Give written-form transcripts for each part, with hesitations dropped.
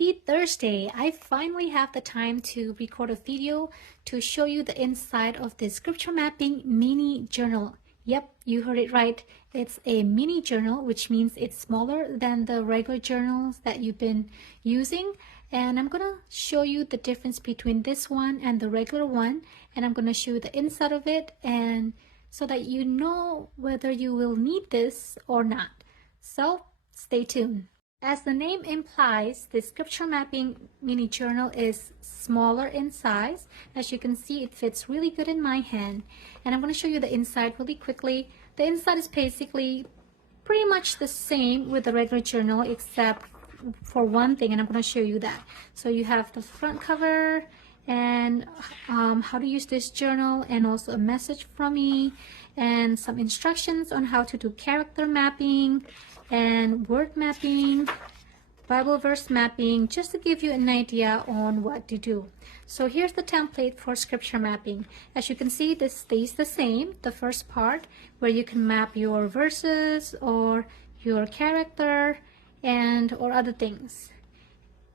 Happy Thursday! I finally have the time to record a video to show you the inside of this scripture mapping mini journal. Yep, you heard it right. It's a mini journal, which means it's smaller than the regular journals that you've been using. And I'm going to show you the difference between this one and the regular one. And I'm going to show you the inside of it, and so that you know whether you will need this or not. So stay tuned. As the name implies, the scripture mapping mini journal is smaller in size. As you can see, it fits really good in my hand. And I'm going to show you the inside really quickly. The inside is basically pretty much the same with the regular journal, except for one thing, and I'm going to show you that. So you have the front cover and how to use this journal, and also a message from me and some instructions on how to do character mapping and word mapping, Bible verse mapping, just to give you an idea on what to do. So here's the template for scripture mapping. As you can see, this stays the same, the first part where you can map your verses or your character and or other things.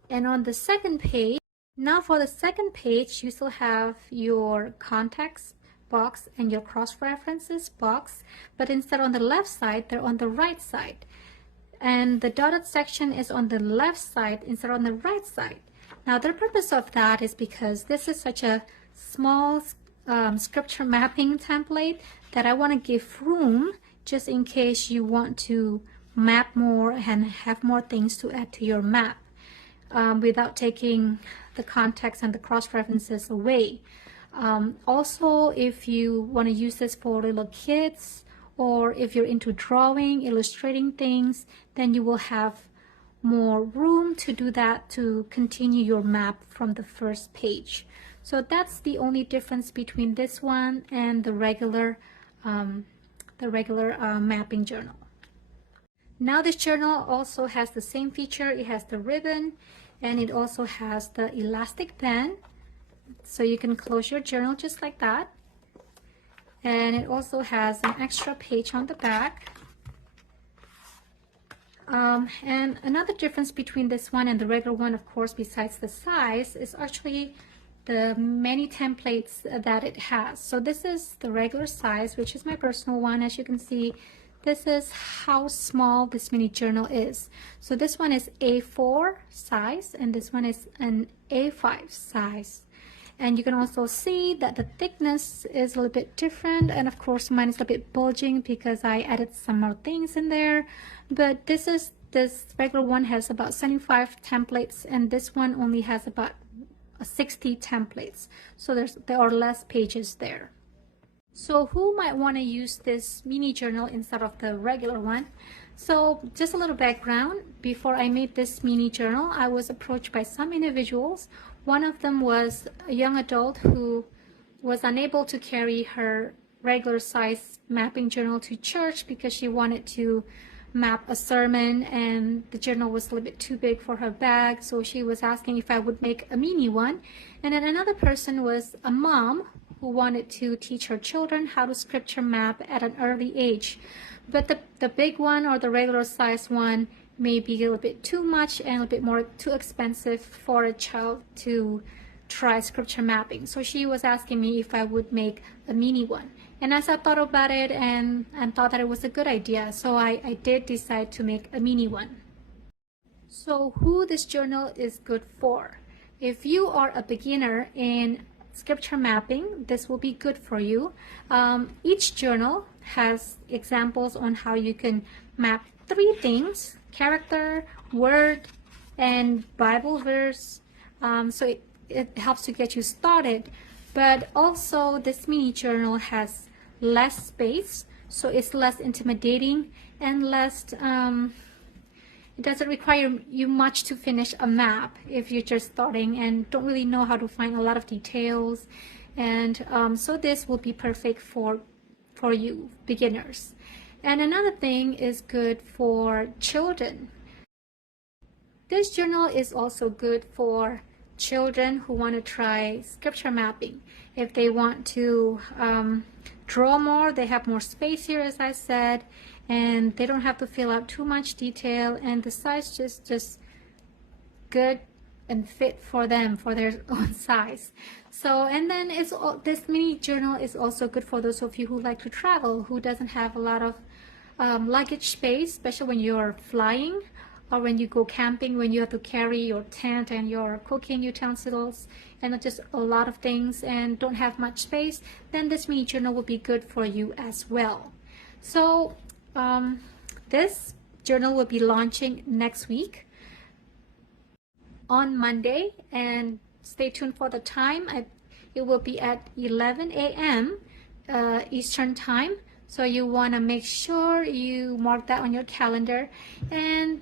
And on the second page, now for the second page, you still have your context box and your cross-references box, but instead on the left side, they're on the right side. And the dotted section is on the left side instead on the right side. Now the purpose of that is because this is such a small scripture mapping template that I want to give room just in case you want to map more and have more things to add to your map without taking the context and the cross-references away. Also, if you want to use this for little kids, or if you're into drawing, illustrating things, then you will have more room to do that, to continue your map from the first page. So that's the only difference between this one and the regular mapping journal. Now this journal also has the same feature. It has the ribbon, and it also has the elastic band, so you can close your journal just like that. And it also has an extra page on the back. And another difference between this one and the regular one, of course, besides the size, is actually the many templates that it has. So this is the regular size, which is my personal one. As you can see, this is how small this mini journal is. So this one is A4 size, and this one is an A5 size. And you can also see that the thickness is a little bit different, and of course mine is a bit bulging because I added some more things in there. But this regular one has about 75 templates, and this one only has about 60 templates. So there are less pages there. So who might want to use this mini journal instead of the regular one? So just a little background. Before I made this mini journal, I was approached by some individuals. One of them was a young adult who was unable to carry her regular size mapping journal to church because she wanted to map a sermon, and the journal was a little bit too big for her bag, so she was asking if I would make a mini one. And then another person was a mom who wanted to teach her children how to scripture map at an early age. But the big one, or the regular size one, may be a little bit too much and a little bit more too expensive for a child to try scripture mapping. So she was asking me if I would make a mini one. And as I thought about it and thought that it was a good idea, so I did decide to make a mini one. So who this journal is good for? If you are a beginner in scripture mapping, this will be good for you. Each journal has examples on how you can map 3 things: character, word, and Bible verse. So it helps to get you started. But also this mini journal has less space, so it's less intimidating and less it doesn't require you much to finish a map if you're just starting and don't really know how to find a lot of details. And so this will be perfect for you beginners. And another thing is good for children. This journal is also good for children who want to try scripture mapping. If they want to draw more, they have more space here, as I said, and they don't have to fill out too much detail, and the size just good and fit for them for their own size. So, and then this mini journal is also good for those of you who like to travel, who doesn't have a lot of luggage space, especially when you're flying or when you go camping, when you have to carry your tent and your cooking utensils and just a lot of things and don't have much space. Then this mini journal will be good for you as well. So this journal will be launching next week on Monday, and stay tuned for the time. It will be at 11 a.m. Eastern time. So you want to make sure you mark that on your calendar,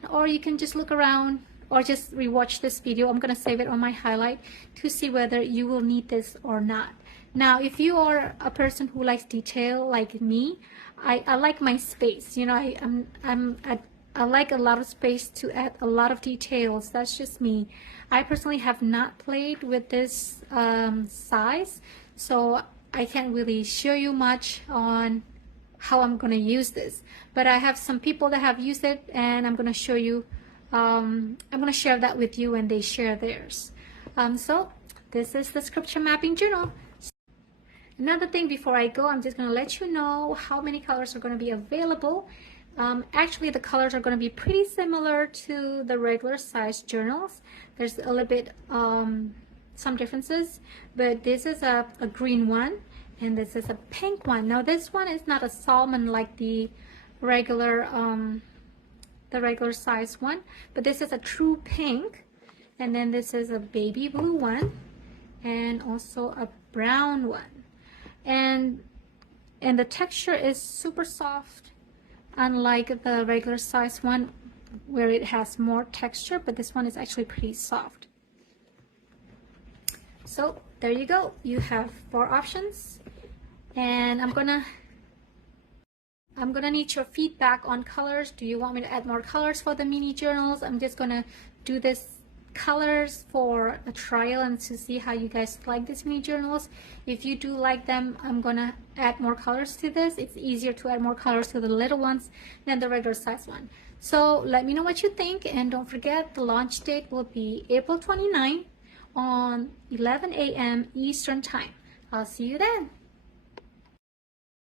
or you can just look around or just rewatch this video. I'm going to save it on my highlight to see whether you will need this or not. Now, if you are a person who likes detail like me, I like my space. You know, I like a lot of space to add a lot of details. That's just me. I personally have not played with this size, so I can't really show you much on how I'm going to use this. But I have some people that have used it, and I'm going to show you, I'm going to share that with you when they share theirs. So this is the scripture mapping journal. Another thing before I go, I'm just going to let you know how many colors are going to be available. Actually, the colors are going to be pretty similar to the regular size journals. There's a little bit some differences, but this is a green one and this is a pink one. Now this one is not a salmon like the regular size one, but this is a true pink, and then this is a baby blue one and also a brown one, and the texture is super soft, unlike the regular size one where it has more texture, but this one is actually pretty soft. So there you go, you have 4 options, and I'm gonna need your feedback on colors. Do you want me to add more colors for the mini journals? I'm just gonna do this colors for a trial and to see how you guys like these mini journals. If you do like them, I'm gonna add more colors to this. It's easier to add more colors to the little ones than the regular size one. So let me know what you think, and don't forget the launch date will be April 29 on 11 a.m. Eastern time. I'll see you then.